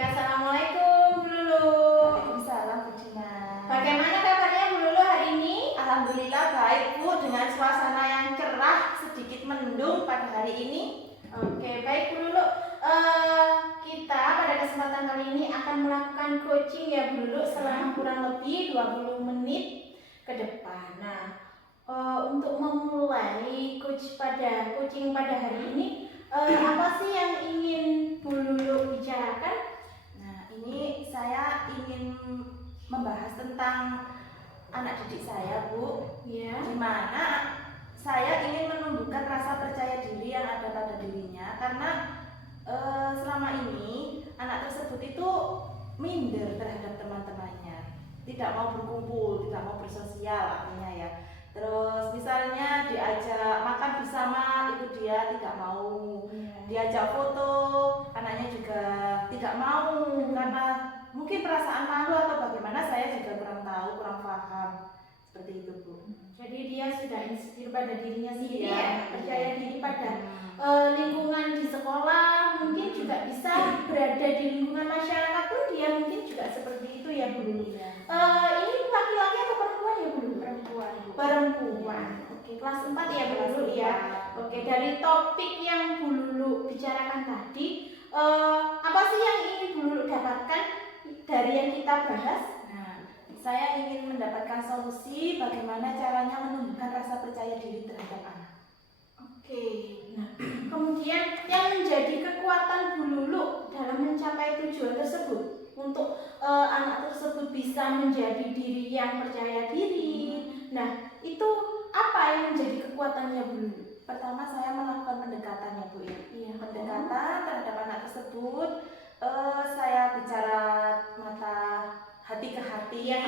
Assalamualaikum Bu Lulu. Waalaikumsalam Bu Dina. Bagaimana kabarnya Bu Lulu hari ini? Alhamdulillah baik Bu, dengan suasana yang cerah, sedikit mendung pada hari ini. Oke, baik Bu Lulu. Kita pada kesempatan kali ini akan melakukan coaching ya Bu Lulu selama kurang lebih 20 menit ke depan. Nah, untuk memulai coaching pada hari ini, apa sih yang ingin Bu Lulu bicarakan? Nah, ini saya ingin membahas tentang anak didik saya Bu, Ya. di mana saya ingin menumbuhkan rasa percaya diri yang ada pada dirinya, karena selama ini anak tersebut itu minder terhadap teman-temannya, tidak mau berkumpul, tidak mau bersosial artinya ya. Terus misalnya diajak makan bersama itu dia tidak mau, diajak foto anaknya juga tidak mau, karena mungkin perasaan malu atau bagaimana saya juga kurang tahu, kurang paham seperti itu Bu. Jadi dia sudah insecure pada dirinya sendiri Iya, ya, percaya diri pada lingkungan di sekolah, mungkin juga bisa berada di lingkungan masyarakat pun dia mungkin juga seperti itu ya Bu Lulu. Ini laki-laki atau perempuan ya Bu Lulu? Perempuan Bu. Perempuan. Oke, kelas 4 ya Bu Lulu ya. Oke, dari topik yang Bu Lulu bicarakan tadi, apa sih yang ingin Bu Lulu dapatkan dari yang kita bahas? Nah, saya ingin mendapatkan solusi bagaimana caranya menumbuhkan rasa percaya diri terhadap anak. Oke, nah kemudian yang menjadi kekuatan Bu Lulu dalam mencapai tujuan tersebut untuk anak tersebut bisa menjadi diri yang percaya diri. Nah, itu apa yang menjadi kekuatannya Bu Lulu? Pertama saya melakukan pendekatan ya Bu ya. Iya, Pendekatan terhadap anak tersebut, saya bicara mata hati ke hati Iya.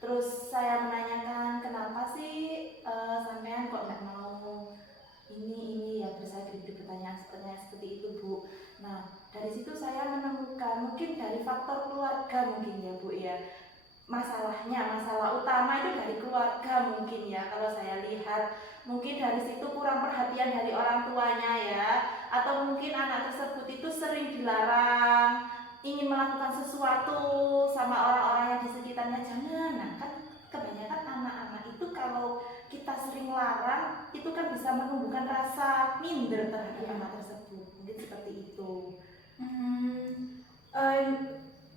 Terus saya menanyakan kenapa sih sampean kok nggak mau ini ya, saya diberi pertanyaan seperti itu Bu. Nah, dari situ saya menemukan mungkin dari faktor keluarga mungkin ya Bu ya. Masalah utama itu dari keluarga mungkin ya, kalau saya lihat mungkin dari situ kurang perhatian dari orang tuanya ya, atau mungkin anak tersebut itu sering dilarang ingin melakukan sesuatu sama orang-orang yang di sekitarnya. Jangan, nah kan kebanyakan anak-anak itu kalau kita sering larang itu kan bisa menumbuhkan rasa minder terhadap anak tersebut, mungkin seperti itu.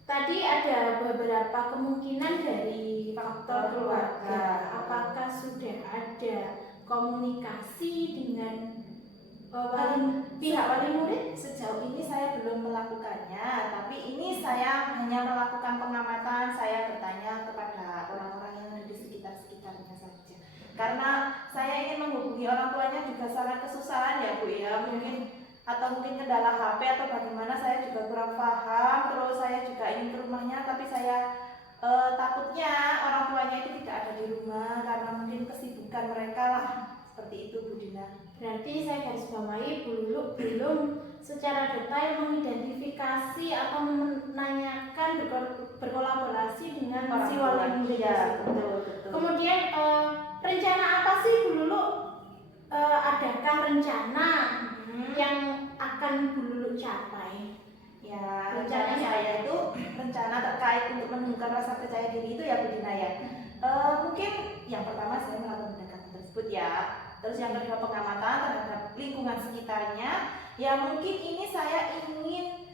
Tadi ada beberapa kemungkinan dari faktor keluarga. Apakah sudah ada komunikasi dengan pihak wali murid? Sejauh ini saya belum melakukannya, tapi ini saya hanya melakukan pengamatan. Saya bertanya kepada orang-orang yang ada di sekitarnya saja, karena saya ingin menghubungi orang tuanya juga sangat kesusahan ya Bu ya, mungkin kendala HP atau bagaimana, saya juga kurang paham. Terus saya juga ingin ke rumahnya, tapi saya takutnya orang tuanya itu tidak ada di rumah karena mungkin kesibukan mereka lah, seperti itu Bu Dina. Berarti saya garis bawahi Bu Lulu belum secara detail mengidentifikasi atau menanyakan berkolaborasi dengan Orang si tua. wali murid. Iya, betul. Kemudian rencana apa sih Bu Lulu? Adakah rencana yang akan Bu Lulu capai? Ya, rencana saya itu rencana terkait untuk menumbuhkan rasa percaya diri itu ya Bu Dina ya. Mungkin yang pertama saya melakukan pendekatan tersebut ya. Terus yang kedua pengamatan terhadap lingkungan sekitarnya. Ya mungkin ini saya ingin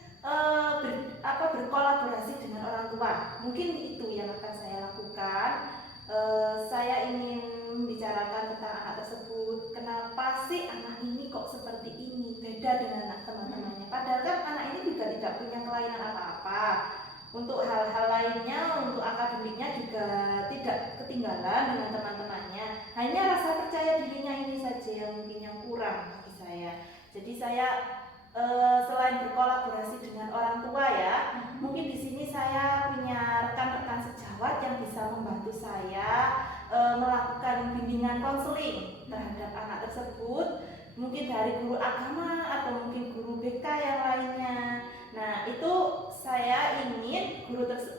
berkolaborasi dengan orang tua. Mungkin itu yang akan saya lakukan. Saya ingin membicarakan tentang anak tersebut. Kenapa sih anak ini kok seperti ini, beda dengan anak teman-temannya. Padahal kan anak ini juga tidak punya kelainan apa-apa. Untuk hal-hal lainnya, untuk akademiknya juga tidak ketinggalan dengan teman-temannya. Hanya rasa percaya dirinya ini saja yang mungkin yang kurang bagi saya. Jadi saya selain berkolaborasi dengan orang tua ya, mungkin di sini saya punya rekan-rekan sejawat yang bisa membantu saya melakukan bimbingan konseling terhadap anak tersebut, mungkin dari guru agama atau mungkin guru BK yang lainnya. Nah, itu saya ingin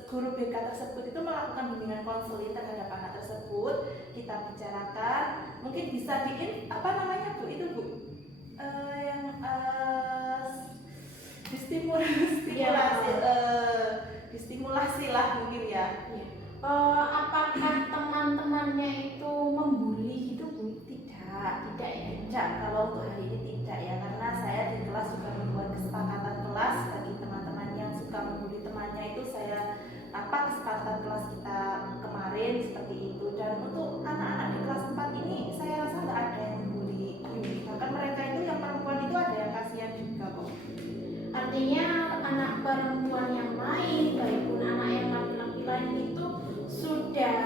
guru BK tersebut itu melakukan bimbingan konseling terhadap anak tersebut. Kita bicarakan, mungkin bisa bikin apa namanya Bu itu Bu? Stimulasi itu saya kesepakatan kelas kita kemarin seperti itu. Dan untuk anak-anak di kelas 4 ini saya rasa nggak ada yang membuli, bahkan mereka itu yang perempuan itu ada yang kasihan juga kok. Artinya anak perempuan yang lain, baik pun anak yang laki-laki lain itu sudah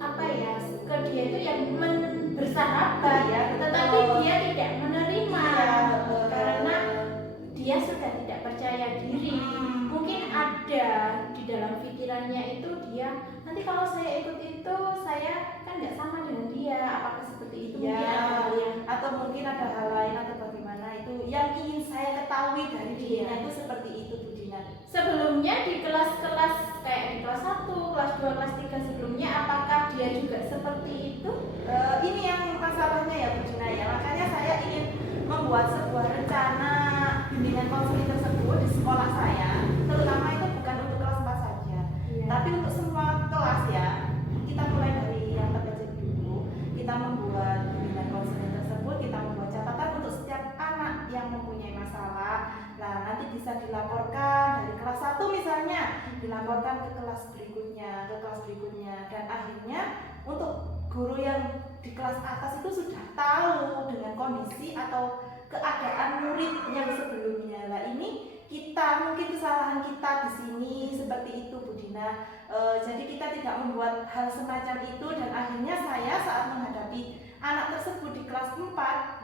apa ya, ke dia itu yang bersahabat Ya, tetapi dia tidak menerima betul. karena dia sudah tidak percaya diri. Mungkin ada di dalam pikirannya itu dia nanti kalau saya ikut itu saya kan nggak sama dengan dia, apakah seperti itu? Ya, Mungkin ada hal yang atau mungkin ada hal lain atau bagaimana itu yang ingin saya ketahui dari dia Iya. itu seperti itu Bu Dina. sebelumnya di kelas-kelas kayak di kelas 1, kelas 2, kelas 3 sebelumnya apakah dia juga seperti itu? Ini yang masalahnya ya Bu Dina ya, makanya saya ingin membuat sebuah rencana bimbingan konseling tersebut di sekolah saya, terutama itu bukan untuk kelas 4 saja, tapi untuk semua kelas ya. Kita mulai dari yang terkecil dulu, kita membuat bimbingan konseling tersebut, kita membuat catatan untuk setiap anak yang mempunyai masalah. Nah, nanti bisa dilaporkan dari kelas 1 misalnya, dilaporkan ke kelas berikutnya, dan akhirnya untuk guru yang di kelas atas itu sudah tahu dengan kondisi atau keadaan murid yang sebelumnya. Nah, ini kita mungkin kesalahan kita di sini seperti itu Bu Dina. Jadi kita tidak membuat hal semacam itu, dan akhirnya saya saat menghadapi anak tersebut di kelas 4,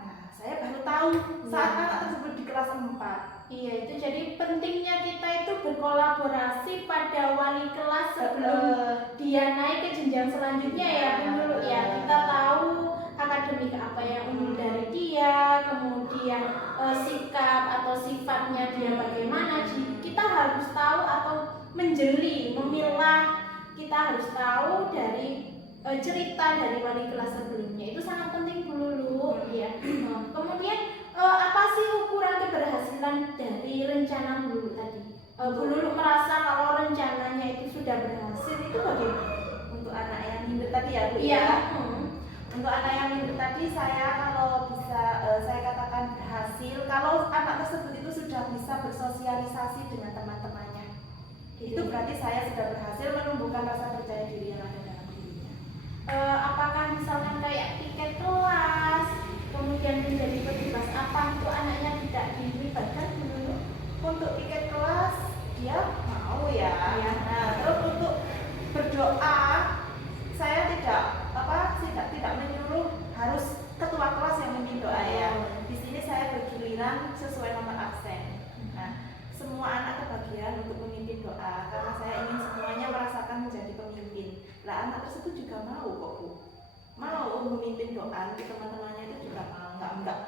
nah saya baru tahu saat anak tersebut di kelas 4. Iya, itu jadi pentingnya kita itu berkolaborasi pada wali kelas sebelum dia naik ke jenjang selanjutnya ya Bu Lulu ya. Kita tahu akademik apa yang unggul dari dia, kemudian sikap atau sifatnya dia bagaimana. Kita harus tahu atau menjeli, memilah. Kita harus tahu dari cerita dari wali kelas sebelumnya. Itu sangat penting Bu Lulu ya. Kemudian apa sih ukuran keberhasilan dari rencana Bu Lulu tadi? Bu Lulu merasa kalau rencananya itu sudah berhasil itu bagaimana? Untuk anak yang minder tadi ya Bu Iya. ya. Untuk anak yang minder tadi saya kalau bisa saya katakan berhasil kalau anak tersebut itu sudah bisa bersosialisasi dengan teman-temannya. Itu berarti saya sudah berhasil menumbuhkan rasa percaya diri yang ada dalam dirinya. Apakah misalnya kayak tiket kelas, kemudian menjadi petugas apa itu anaknya tidak dilibatkan dulu? Untuk tiket kelas dia mau ya. Iya. Nah, terus untuk berdoa saya tidak menyuruh harus ketua kelas yang memimpin doa ya. Di sini saya bergiliran sesuai nomor absen. Nah, semua anak kebagian untuk memimpin doa karena saya ingin semuanya merasakan menjadi pemimpin. Lah anak tersebut juga mau kok Bu. Mau memimpin doa di teman-temannya itu juga mau. Enggak.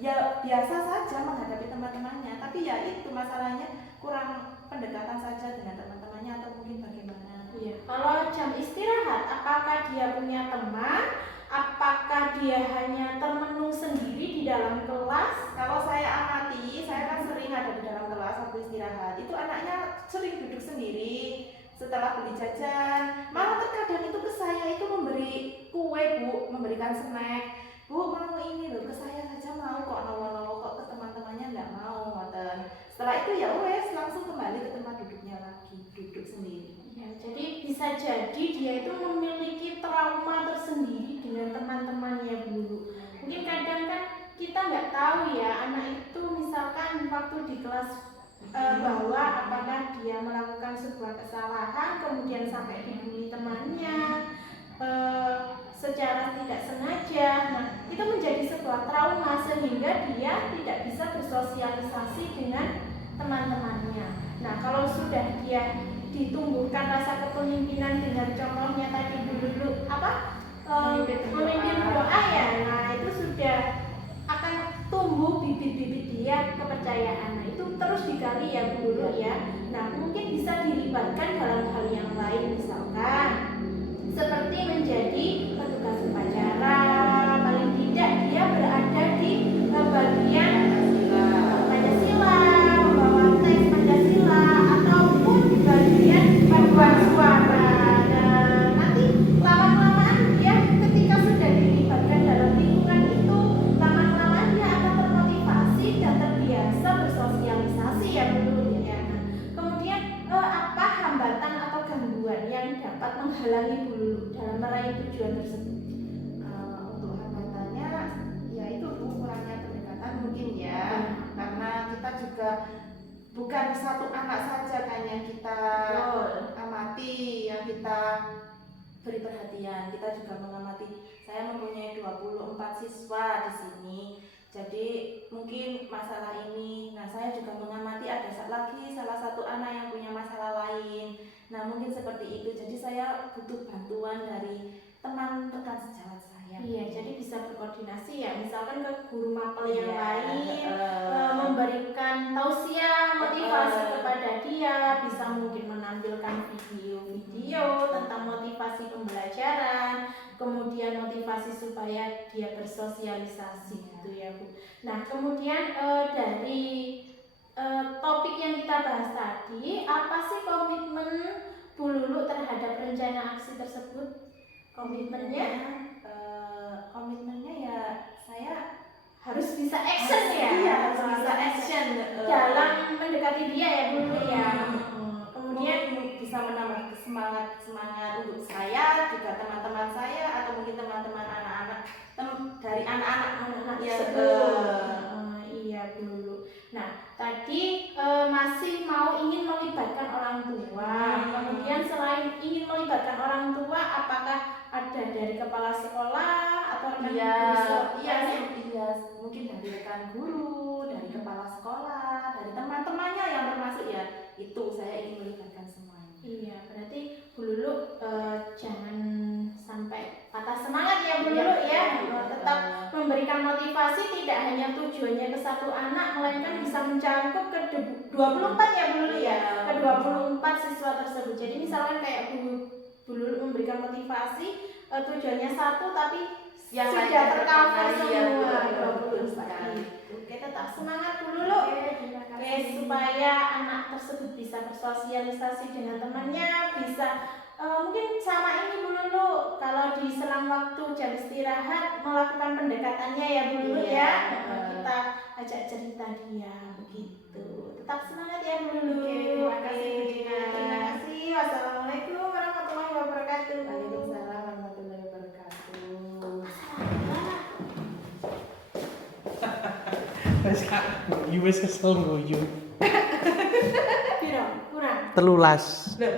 Ya biasa saja menghadapi teman-temannya, tapi ya itu masalahnya kurang pendekatan saja dengan teman-temannya atau mungkin bagaimana. Iya. Kalau jam istirahat, apakah dia punya teman? Apakah dia hanya termenung sendiri di dalam kelas? Kalau saya amati, saya kan sering ada di dalam kelas waktu istirahat. Itu anaknya sering duduk sendiri setelah beli jajan. Malah terkadang itu ke saya itu memberi kue Bu, memberikan snack. Bu mau ini loh, ke saya saja mau kok, nawa-nawa kok ke teman-temannya nggak mau ngoten. Setelah itu ya wes langsung kembali ke tempat duduknya lagi, duduk sendiri. Ya, jadi bisa jadi dia itu memiliki trauma tersendiri dengan teman-temannya dulu. Mungkin kadang kan kita nggak tahu ya anak itu misalkan waktu di kelas bawah apakah dia melakukan sebuah kesalahan kemudian sampai dibully temannya secara tidak sengaja. Nah, itu menjadi sebuah trauma sehingga dia tidak bisa bersosialisasi dengan teman-temannya. Nah, kalau sudah dia ditumbuhkan rasa kepemimpinan dengan contohnya tadi dulu memimpin doa ya, nah itu sudah akan tumbuh bibit-bibit dia kepercayaan. Nah, itu terus digali ya Bu Lulu ya. Nah, mungkin bisa dilibatkan dalam hal yang lain misalkan seperti menjadi petugas upacara, paling tidak dia berada di bagian Pancasila, membawa teks Pancasila ataupun bagian paduan suara. Dan nanti lama-kelamaan dia ketika sudah dilibatkan dalam lingkungan itu, lama-kelamaan dia akan termotivasi dan terbiasa bersosialisasi ya Bu ya. Nah, kemudian apa menghalangi Bu Lulu dalam meraih tujuan tersebut? Untuk hambatannya, ya itu Bu, kurangnya pendekatan mungkin ya, karena kita juga bukan satu anak saja kan yang kita amati, yang kita beri perhatian. Kita juga mengamati. Saya mempunyai 24 siswa di sini. Jadi mungkin masalah ini, nah saya juga mengamati ada lagi salah satu anak yang punya masalah lain. Nah mungkin seperti itu. Jadi saya butuh bantuan dari teman rekan sejawat saya. Iya, jadi bisa berkoordinasi ya, misalkan ke guru mapel yang Iya, lain, memberikan tausiah motivasi kepada dia, bisa mungkin menampilkan video-video tentang motivasi pembelajaran, kemudian motivasi supaya dia bersosialisasi gitu ya Bu. Nah kemudian dari topik yang kita bahas tadi, apa sih komitmen Bu Lulu terhadap rencana aksi tersebut? Komitmennya ya saya harus bisa action ya. Iya, harus bisa action dalam mendekati dia ya Bu Lulu ya. Kemudian bisa menambah semangat untuk saya, juga teman-teman saya, atau mungkin teman-teman anak-anak dari anak-anak ya, iya Bu Lulu. Nah tadi masih mau ingin melibatkan orang tua. Kemudian selain ingin melibatkan orang tua, apakah ada dari kepala sekolah atau rekan guru? Iya, mungkin dari rekan guru, dari kepala sekolah, dari teman-temannya yang termasuk ya itu saya ingin melibatkan semuanya. Iya, berarti Bu Lulu jangan sampai patah semangat ya Bu Lulu ya. Tetap memberikan motivasi, tidak hanya tujuannya ke satu anak, melainkan bisa mencakup ke 24 ya Bu Lulu ya, ke 24 siswa tersebut. Jadi misalkan kayak Bu Lulu memberikan motivasi, tujuannya satu tapi yang sudah tercover semua 20 sekali. Oke, tetap semangat Bu Lulu. Oke, supaya anak tersebut bisa bersosialisasi dengan temannya, bisa mungkin sama ini Bu Lulu, kalau di selang waktu jam istirahat melakukan pendekatannya ya Bu Lulu ya. Kita ajak cerita dia begitu. Tetap semangat ya Bu Lulu. Terima kasih Bu Dina. Terima kasih. Wassalamualaikum warahmatullahi wabarakatuh. Waalaikumsalam warahmatullahi wabarakatuh. Wis kesel guyu. Piro? Kurang. 13. Loh,